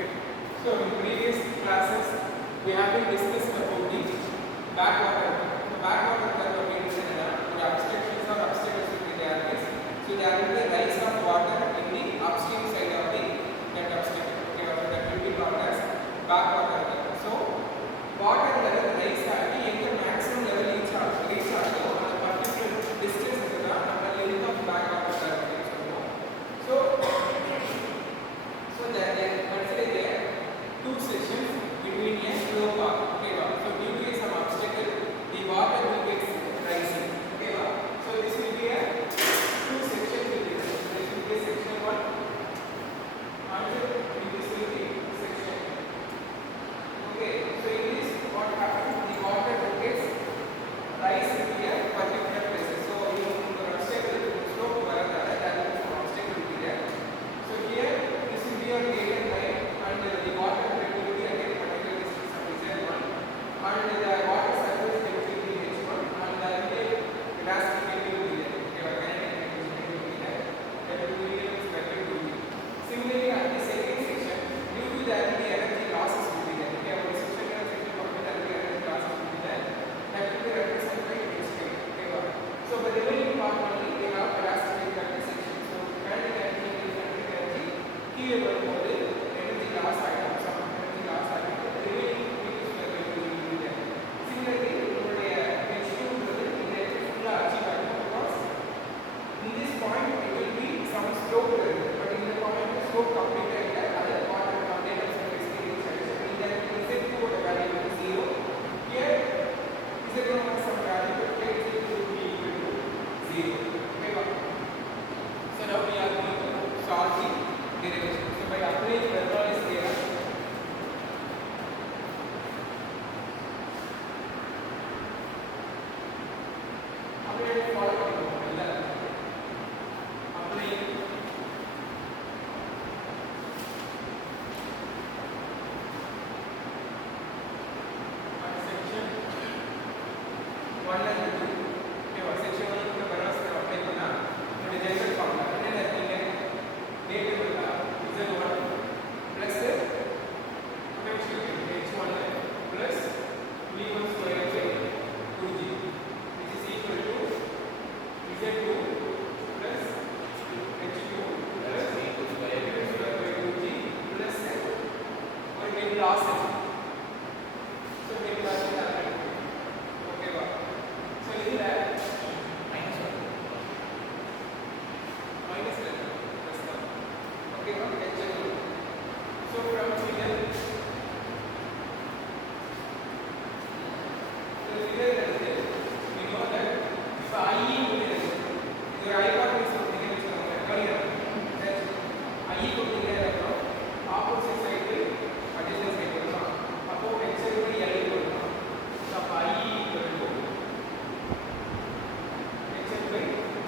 Okay. So in previous classes we have been discussed about the backwater. The backwater curve again is the obstructions or obstacles will be there. So there will be a rise of water in the upstream side of the that obstacle. Okay, or that will be called as backwater curve. So water level rise ஆகி எங்க maximum level reach ஆகுதோ அந்த particular distance தான் நம்ம length of backwater curve அப்படின்னு சொல்லுவோம். So there consider there two sections between a flow path. Okay, so due to some obstacle the water will get rising. Okay, so this will be a two sections will be this will be section 1 and this will be section 2. Okay, so in this what happens, the water gets rise in a particular place. So in the obstacle slope varadala that is some obstacle will be there. So here this will be your given line and the water will be at a particular distance of z1 and the water surface density will be h1 and the velocity will be there. Okay, kinetic energy will be there. That will be expected to be. Similarly at the second section due to that the energy losses will be there. Okay, our section for the energy losses will be there. That will be represented by h square. Okay, so the remaining part only we have velocity at the section. So kinetic energy கீழே வரும்போது energy loss ஆகிடும். Some energy loss ஆகிடும். Remaining similarly உங்களுடைய h2ன்றது இந்த ஃபுல்லாக achieve ஆகிடும். Because in this point it will be some slope இருக்கு. But இந்த பாயிண்ட் ஸ்லோப் கம்ப்ளீட்டாக இல்லை. அது வாட்டர் கண்டெய்னர் சர்ஃபேஸ் ரீச் ஆகிடுச்சு. இந்த z2 ஓட வேல்யூ வந்து 0. Here z1 has some value but here z2 will be equal to 0. Okay, so now we are going to solve the derivation. So by applying Bernoulli's theorem, applying applying section 1 and 2. Okay, section 1 க்கு Bernoulli's theorem apply பண்ணா இந்த general formula என்ன இருக்கீங்க data z1 plus potential h1 plus v1 square by 2g which is equal to z2 plus h2 plus v2 square by 2g plus or maybe loss so maybe loss is happening. Okay, so is that minus 1 minus 1 plus 1. Okay, h2. So from here the figure that is there, we know that if I is the I part is something else earlier that I could be there opposite side adjacent side வரலாம். அப்போ h by l வரலாம். So அப்ப I equal to h by l.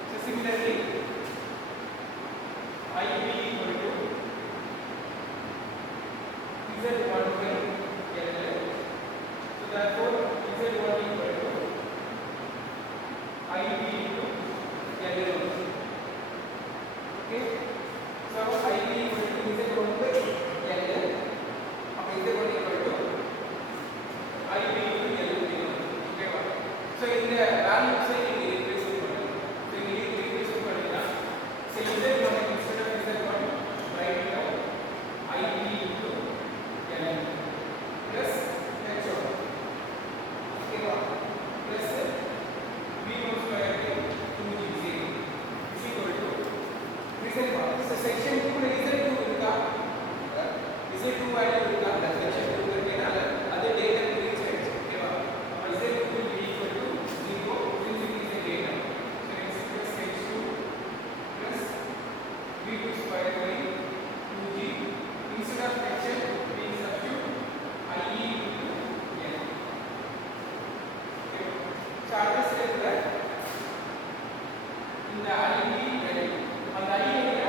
Okay, similarly IB equal to second part. So section 2 ல Z2 இருக்கா? Z2 value இருக்கா? அந்த section 2 இருக்கேனா அது டேட்டா ரீச் ஆயிடுச்சு. ஓகேவா? அப்ப Z2 will be equal to 0 since it is a data. So next is h2 plus v2 square by 2g. Instead of hm we substitute IE into N. Okay. Charges இருக்குல இந்த IE value அந்த IE ல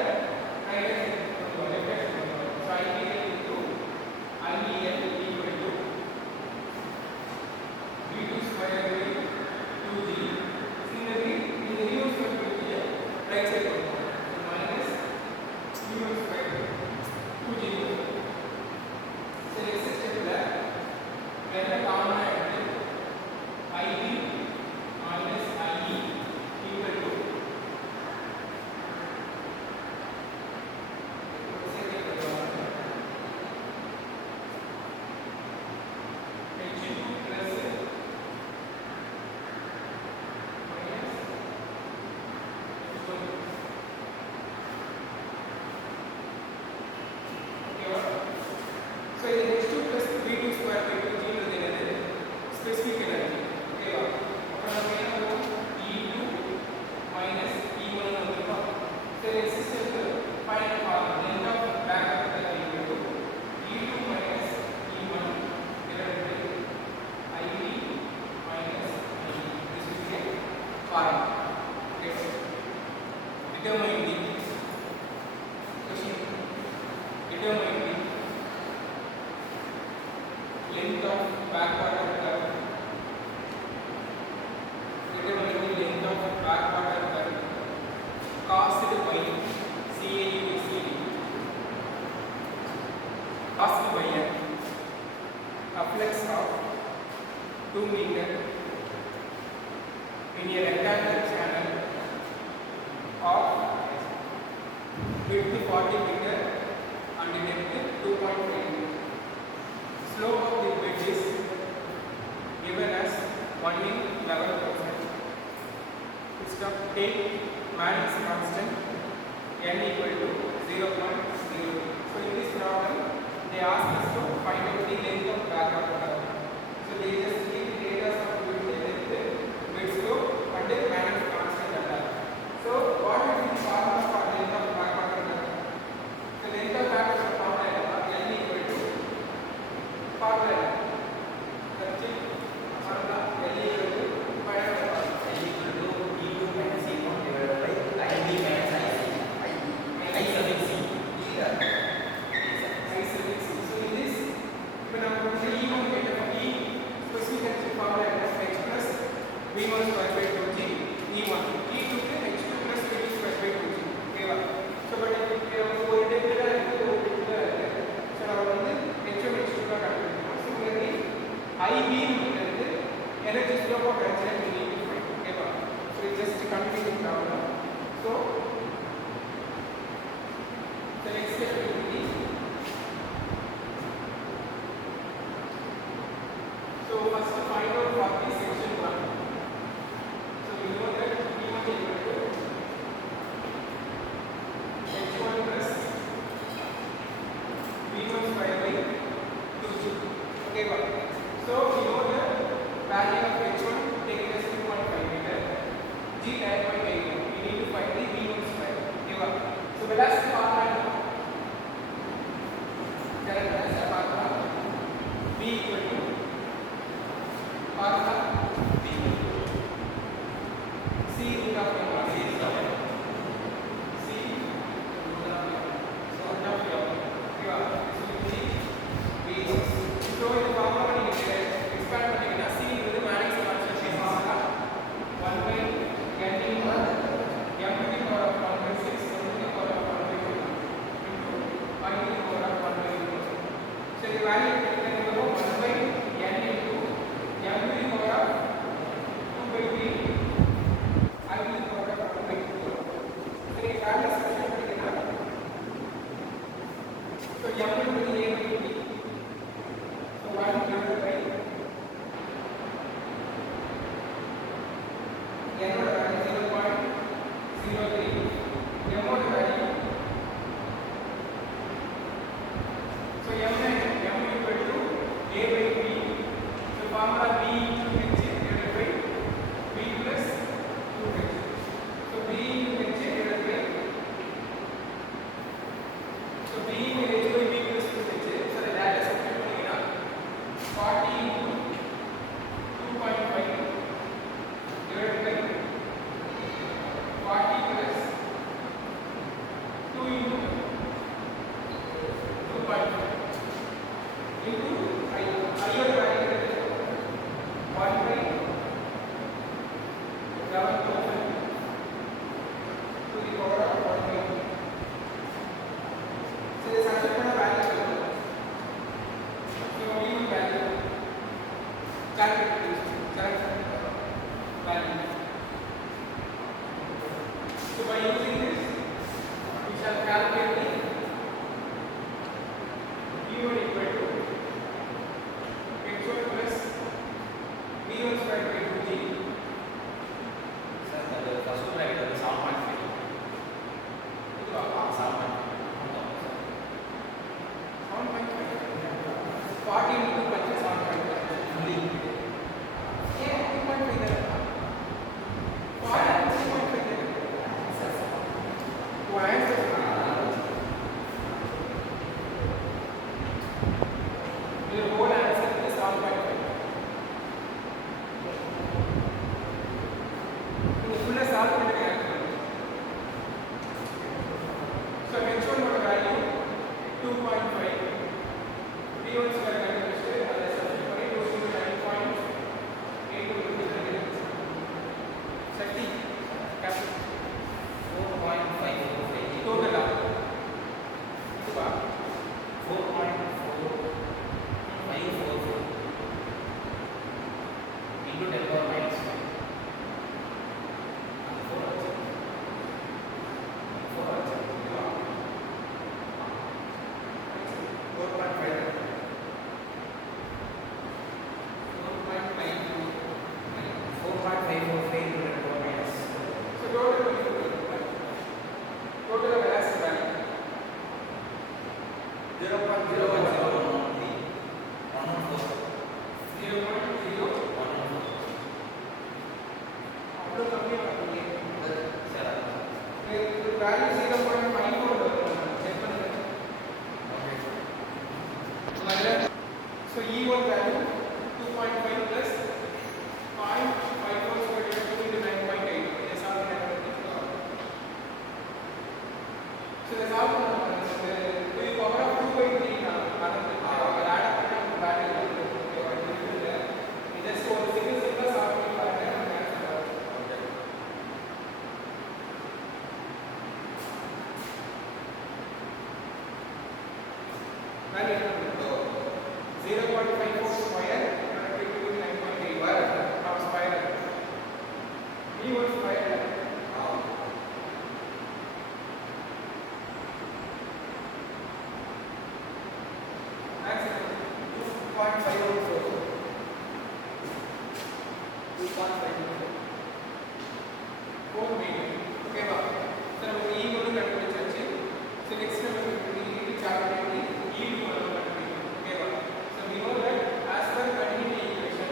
right கொண்டு left கொண்டு so IE into IEL equal to v2 square by 2g. இந்த v1 square by 2g right side கொண்டு minus v1 square by 2g. So next step ல வேற காமனா எடுத்து IB minus IE equal to so in h2 plus v2 square by 2g ன்றது என்னது specific energy ஓகேவா அப்ப நம்ம என்ன பண்ணுவோம் e2 minus e1 ன்னு வந்துரும் so resistance find formula length of back of the equal to e2 minus e1 divided by ib minus ie. This is the formula. Okay, determine the question, determine the length of backwater curve, determine the length of backwater curve caused by CAE by CD, caused by a flux of 2 meter in a rectangular channel of width 40 meter and depth 2.5 meter. Slope of the bed is given as 1 in 11,000. Stop. Take Manning's constant n equal to 0.0. So in this problem, they ask us to find out the length of backwater curve. So they just give data of width, bed slope, and then Manning's constant and that. So what is the formula for length of backwater curve? The length of backwater formula is n equal to formula. That's it. Formula L equal to find out the L equal to E2 minus E1 divided by IB minus IC. I suffix C. I suffix C. So in this, when I put the E1 get of E, specific energy formula is H plus V1 square by 2G E1. E2 is H2 plus V2 square by 2G. Okay, so but ஒரு டெப்த்ல இருக்கு ஒரு டெப்த்ல இருக்கு. So நம்ம வந்து H1 H2 தான் கண்டுபிடிக்கணும். Similarly, IB இருக்கு energy slope of H1 we need to find. Okay, so we just continue the problem. So the next step will be so first find out what is section 1. So we know that E1 equal to H1 plus V1 square by 2G. Okay, so we know the value of H1 taken as 2.5 meter, G 9.8. We need to find the V1 square. Okay, so velocity formula. Correct answer formula. V equal to formula V C root of m. C root of m. C root of m. So root of m. Okay, this will be V. So in the formula we get expand பண்ணீங்கன்னா C ங்கிறது Manning's constant formula 1 by n into m to the power of 1 by 6 to the power of 1 by 2 into 5 to the power of 1 by 2. So the value is 1 by n into m to the power of 2 by 3 I to the power of 1 by 2. So the value is பண்ணிங்கன்னா so m into the a by 2. So 1 divided by n ஓட value 0.03 m ஓட value by using this, we shall calculate the V1 equal to x1 plus V1 square by 2g. Sir, the first bracket is 7.5. ಇದು 7.5. 40 into 2 7.5. Yeah, 2.5 ಇದೆ. 40 2.5 ಇದೆ. Your whole answer is 7.5. The full solve பண்ணிட்டு so h1 ஓட value 2.5 v1 square கண்டுபிடிச்சு அதை substitute பண்ணி 9.8 கொடுத்துட்டு சக்தி captain 4.5 டோட்டலா இதுவா 4.4544 into 10 power minus 5. And 4 also. 4 also. 4.5 4.545 into 10 power minus. so total velocity value 0.01013. 114. அவ்வளோ கம்மியாக பண்ணுங்க Sir. வேல்யூ 0.54 செக் பண்ணுங்க so E1 value 2.5 plus 0.54 square into 2 into 9.8 is how we have to so the solve to the power of 2 by 3 now add up பண்ண value இது just ஒரு single solve பண்ணி பாருங்க value 0.54 square divided by 9.8 from square V1 square answer 2.504 4 meter okay ba sir நமக்கு E மட்டும் கண்டுபிடிச்சாச்சு so next நம்ம இது calculate E2 மட்டும் கண்டுபிடிக்கணும் okay ba so we know that as per continuity equation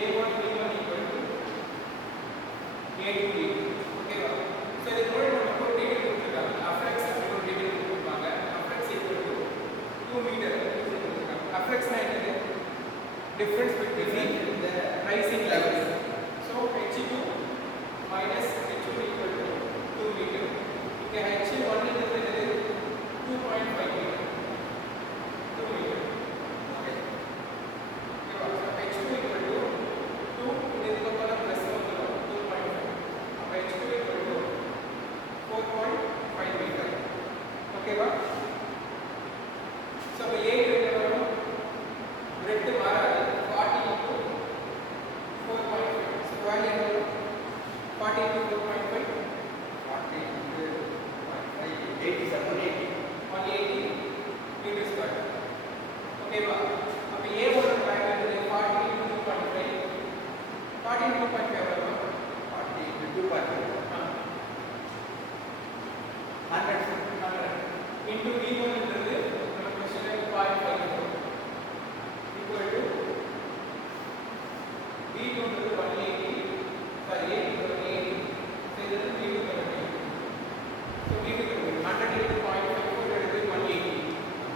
A1 B1 equal to A2 B2 okay ba so இது கூட நமக்கு ஒரு டேபிள் கொடுத்திருக்காங்க aflex அப்படினு ஒரு டேபிள் கொடுத்திருப்பாங்க aflex equal to 2 meter aflex னா என்னது difference between the rising levels so h2 minus h2 equal to 2 meter okay h1 is 2.5 meter 2 meter okay so h2 equal to 2 is the column plus 2.5 அப்ப h2 equal to 4.5 meter okay ba so a என்ன வரும் ரெண்டு மாறாது 40 into 4.5 so value என்ன வரும் 40 into 4.5 40 into 4.5 8780. 180 meter square okay ba அப்ப a ஓட value என்னது 40 into 2.5 40 into 2.5 வரும் 40 into 2.5. 100. into v1 என்றது நம்ம क्वेश्चनல 0.5 equal to v2 என்றது 180 sorry a equal to 80 so இது v2 கண்டுபிடிக்கணும் so v2 கண்டுபிடிக்கணும் 100 into 0.54 divided by 180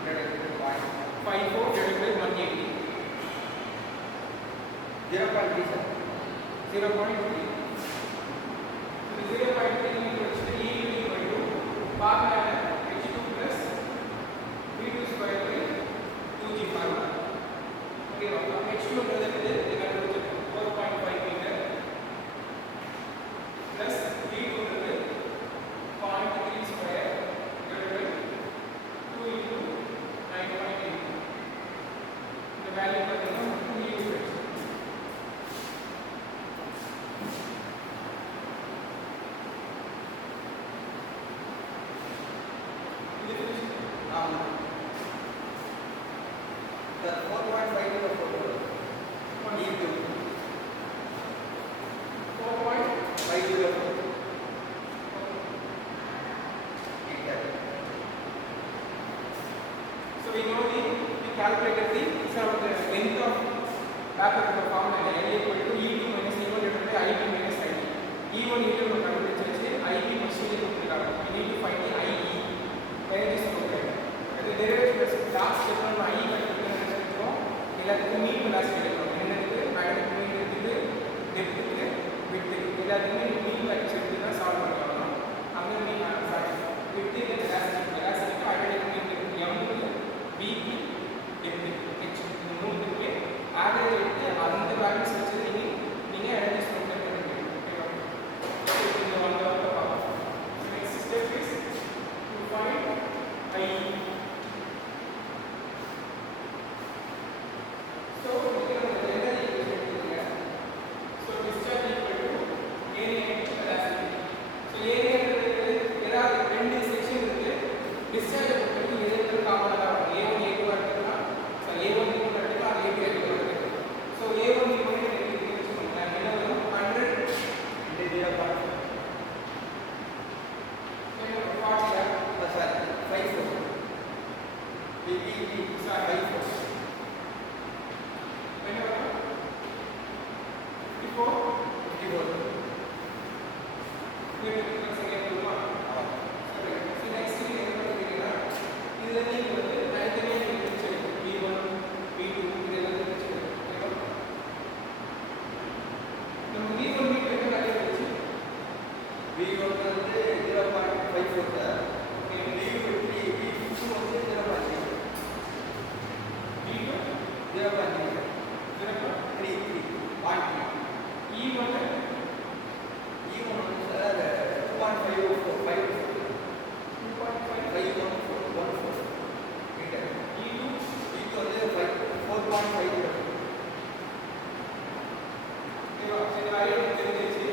100 into 54 divided by 180 0.3 sir. 0.3 so 0.3 equals to e equal to பாக்கல h2 plus v2 square by 2g formula okay அப்ப h2 என்றது இது கண்டுபிடிச்சோம் 4.5 meter plus v2 என்றது 0.3 square divided by 2 into 9.8 the value பார்த்தீங்கன்னா 2 u நம்ம formula L equal to E2 minus E1 divided by I2 minus I1. E1 E2 நம்ம கண்டுபிடிச்சாச்சு. I2 must கொடுத்துருக்காங்க. We need to find the IE. Energies கொடுக்குறாங்க. அது derivative last ஸ்டெப்ல நம்ம I கண்டுபிடிக்கணும்னு நினைச்சிருக்கோம். எல்லாத்துக்கும் மீன் வெலாசிட்டி எடுக்கணும். என்னதுக்கு மேக்னெட்டிக் மீன் எடுத்துட்டு டெப்த்துக்கு விட்டு எல்லாத்துக்குமே மீன் வெலாசிட்டி எடுத்து தான் சால்வ் பண்ணலாம். அங்கே மீன் விட்டு இந்த வெலாசிட்டி மேக்னெட்டிக் மீன் M க்கு V க்கு டெப்த் H இந்த மூணுத்துக்குமே ஆவரேஜ் எடுத்து அந்த வேல்யூஸ் வச்சு நீங்க எனர்ஜிஸ் மென்ஷன் பண்ணுவீங்க. ஓகேவா? இந்த ஒன் ஹவர் பார்ப்போம். Next step is to find I. So here the energy equation is so discharge equal to area into velocity. So area ஏதாவது ரெண்டு செக்ஷன் இருக்கு. டிஸ்சார்ஜ் பொறுத்து எது காமனா வரும். A1 A2 எடுத்துக்கலாம். So A1 A2 எடுத்துக்கலாம். A2 A2 எடுத்துக்கலாம். So A1 A1 எடுத்து பண்ணலாம். என்ன வரும் 100 into 0.5. So 40 sorry 54. Sorry 54. When you 54 second to one. So next thing என்ன பண்ணுவீங்கன்னா இதுல நீங்க வந்து தனித்தனியா நீங்க பிரிச்சுக்கணும். V1 V2 இதெல்லாம் பிரிச்சுக்கணும். ஓகேவா? நம்ம V1 V2 என்ன வேல்யூ வந்துச்சு? V1 வந்து 0.54 சார். ஓகே V2 வந்து 0.3. V2 0.3. 0.33. E1 வந்து சார் 2.514 மீட்டர். E2 வந்து 4.5. ஓகேவா? இந்த வேல்யூ தெரிஞ்சிச்சு.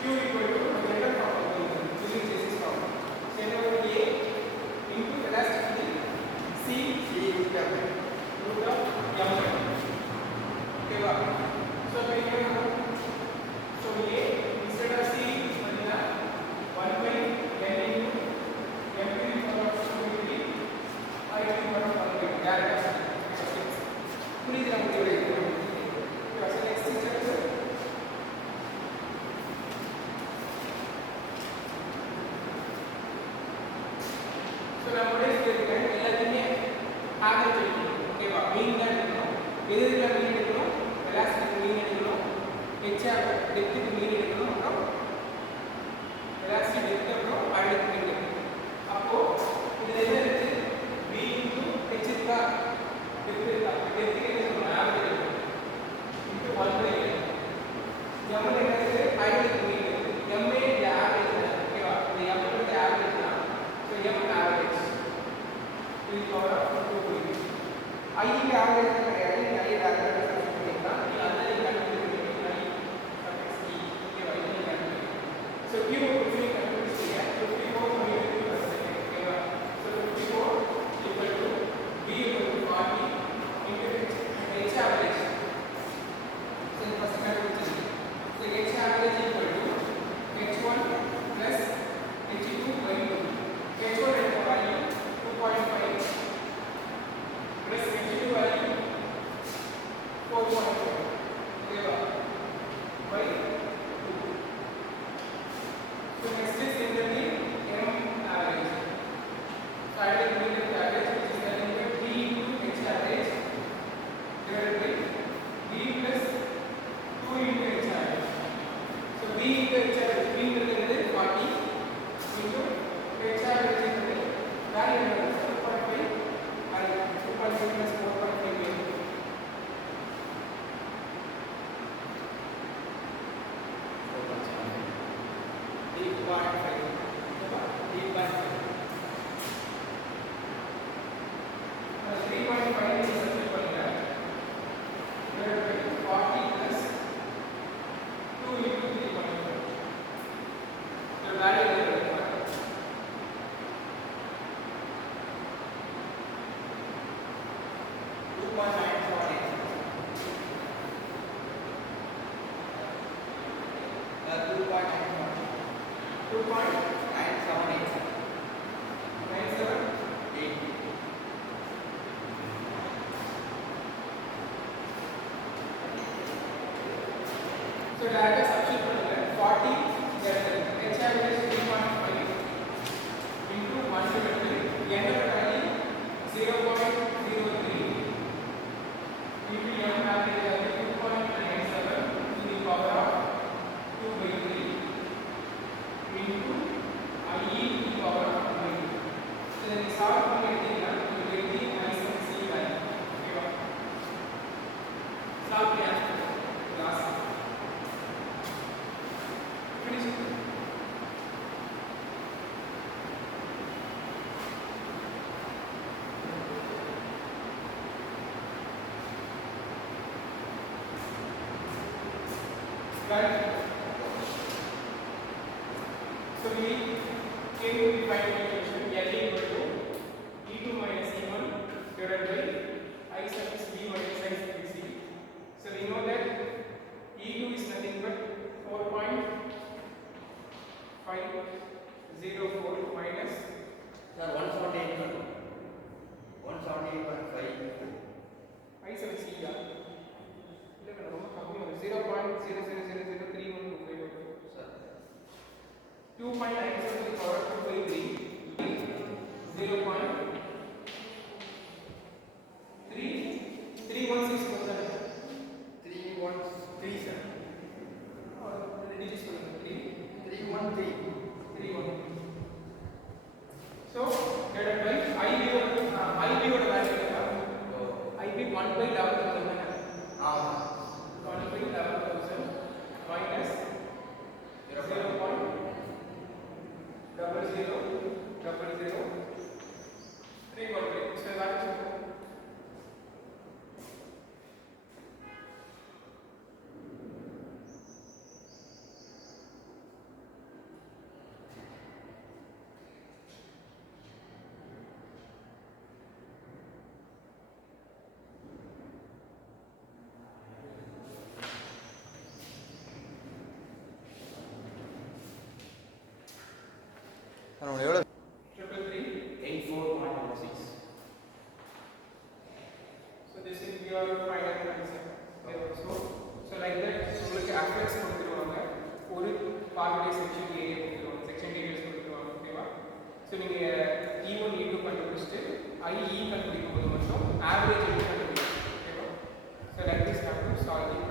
Q equal to metal formula using thesis formula. So என்ன வரும் A into velocity C root of m. ஓகேவா? So இப்போ என்ன வரும்? So A instead of C பண்ணா 1 by n into m to the power of 2 I to the power of 1 by direct. புரியுதா உங்களுக்கு? So next step so நம்மளுடைய statement எல்லாத்தையுமே average எடுக்கணும். ஓகேவா? மீன் தான் எடுக்கணும். எதுல மீன் எடுக்கணும்? வெலாசிட்டி மீன் எடுக்கணும். ஹெச்ஆர் டெப்த்துக்கு மீன் எடுக்கணும். அப்புறம் வெலாசிட்டி டெப்த் அப்புறம் ஆவரேஜ் மீன் எடுக்கணும். அப்போ இதுல என்ன இருக்கு? V into h இருக்கா? டெப்த் இருக்கா? டெப்த்துக்கு என்ன சொல்லணும்? ஆவரேஜ் எடுக்கணும். into 1 by n. M என்ன இருக்கு? ஆவரேஜ் மீன் இருக்கு. M இந்த ஆவரேஜ் தான். ஓகேவா? இந்த M வந்து ஆவரேஜ் தான். So M average to the power of 2 by n. I க்கு average கிடையாது. I average பண்ணிக்கலாம். நீ அதை கண்டுபிடிக்க I suffix e. ஓகேவா? இதை கண்டுபிடிக்க. So Q எப்படி கண்டுபிடிச்சீங்க? 54 m/s. ஓகேவா? So 54 equal to V equal to 40 into H average. So இந்த ஃபர்ஸ்ட் கண்டுபிடிச்சீங்க. So H average equal to H1 plus H2 by 2. H1 is value 2.5 plus H2 value 4.5. Okay, by 2. So next is similarly M average. So I will do the average which is nothing but V into H average divided by V plus 2 into H average. So V into H average V is 40 into H average is value is 2.5 and 2.5 plus 4.5 means 3.5 is substitute பண்ணுங்க. divided by 40 plus 2 into 3.5. So value is 2.978. direct substitute பண்ணுங்க 40 இந்த இடத்துல h average 3.5 into 1 divided by n value 0.03 into m average value 2.97 to the power of 2 by 3 into I e to the power of 2 by 2. So then we solve பண்ணி எடுத்தீங்கன்னா you get the I sum c value. ஓகேவா? solve பண்ணி answer last finish. Right? So we came to the final equation L equal to E2 minus E1 divided by I suffix B minus I suffix C. So we know that E2 is nothing but 4.504 minus Sir, 178. 178.5. I suffix C. Yeah. இல்ல ரொம்ப கம்மி வரும் 0.00003125. Sir. 2.97 to the power 2 by 3 0.316%. So, divided by IB ஓட value என்ன? IB 1 by 11,000 தான? 1 by 11,000 minus 0.00003125. So, that's எவ்வளோ 333. 84.16. So this is your final answer. So like that உங்களுக்கு அப்ளெக்ஸ் கொடுத்துருவாங்க, ஒரு பார்ட் செக்ஷன் ஏரியா கொடுத்துருவாங்க, செக்ஷன் டீடைல்ஸ் கொடுத்துருவாங்க. ஓகேவா? ஸோ நீங்கள் E1 E2 கண்டுபிடிச்சிட்டு IE கண்டுபிடிக்கும் போது மட்டும் ஆவரேஜ் கண்டுபிடிக்கணும். ஓகேவா? So like this have to solve